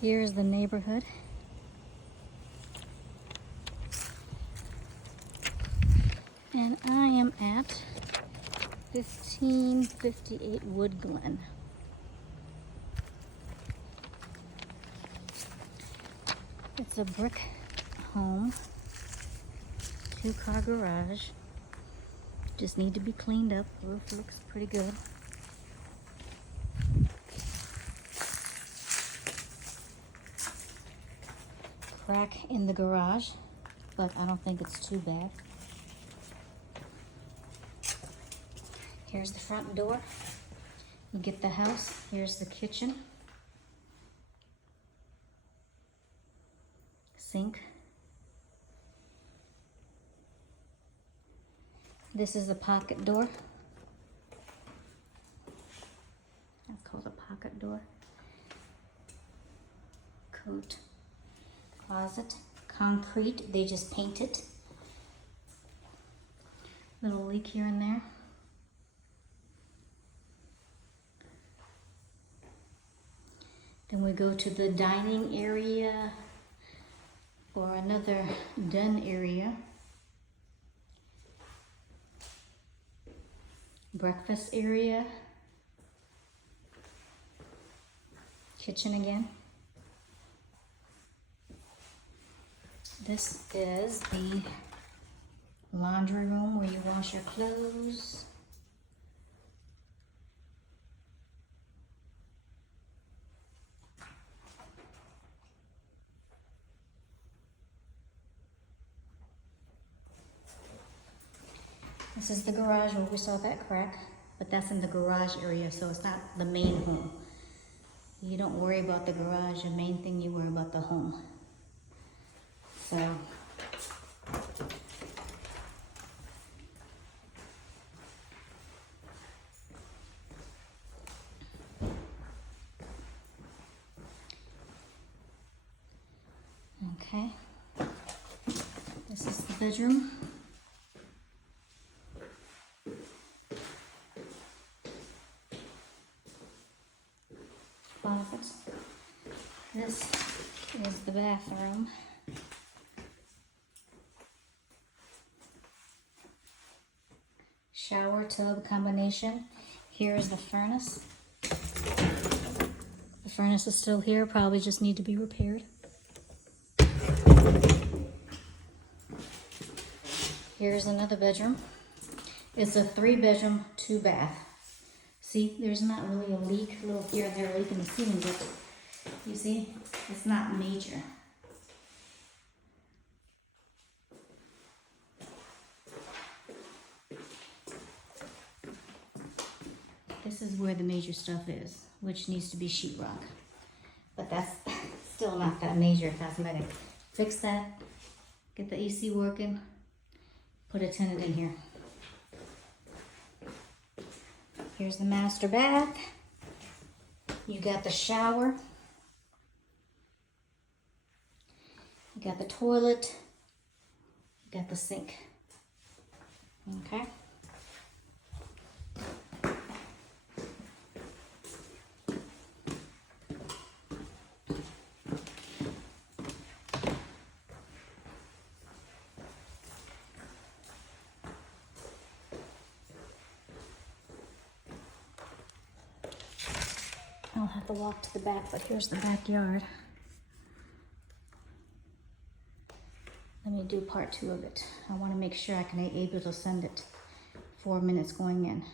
Here's the neighborhood. And I am at 1558 Woodglen. It's a brick home, 2-car garage. Just need to be cleaned up. Roof looks pretty good. Crack in the garage, but I don't think it's too bad. Here's the front door. You get the house. Here's the kitchen. Sink. This is a pocket door. That's called a pocket door. Coat. Closet. Concrete. They just paint it. Little leak here and there. Then we go to the dining area, or another den area. Breakfast area. Kitchen again. This is the laundry room where you wash your clothes. This is the garage where we saw that crack, but that's in the garage area, so it's not the main home. You don't worry about the garage, the main thing you worry about the home. So, okay, this is the bedroom. Closets. This is the bathroom. Shower tub combination. Here is the furnace. The furnace is still here, probably just need to be repaired. Here's another bedroom. It's a 3-bedroom, 2-bath. See, there's not really a leak, a little here and there leak in the ceiling, but you see, it's not major. This is where the major stuff is, which needs to be sheetrock. But that's still not that major cosmetic. Fix that, get the AC working, put a tenant in here. Here's the master bath. You got the shower. You got the toilet. You got the sink. Okay. I'll have to walk to the back, but here's the backyard. Let me do part 2 of it. I want to make sure I can be able to send it 4 minutes going in.